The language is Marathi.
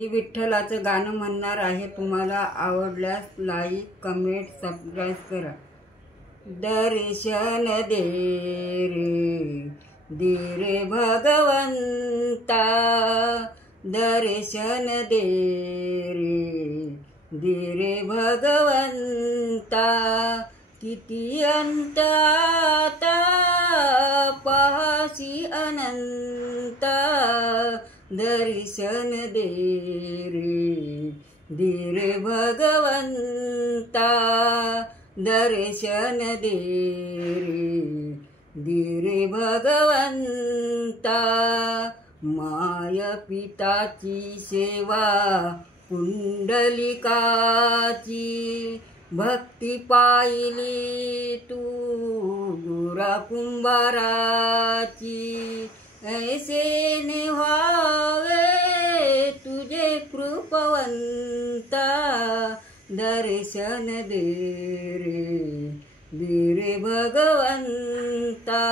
मी विठ्ठलाचं गाणं म्हणणार आहे. तुम्हाला आवडल्यास लाईक, कमेंट, सबस्क्राईब करा. दर्शन दे रे, दे रे भगवंता, दर्शन दे रे, दे रे भगवंता. किती अंत आता पाहासी अनंता, दर्शन दे रे, दे रे भगवंता, दर्शन दे रे, दे रे भगवंता. माय पिताची सेवा पुंडलिकाची, भक्ती पाहिली तू गुरा कुंभाराची. ऐसे निव्हावे तुझे कृपवंता, दर्शन दे रे, दे रे भगवंता.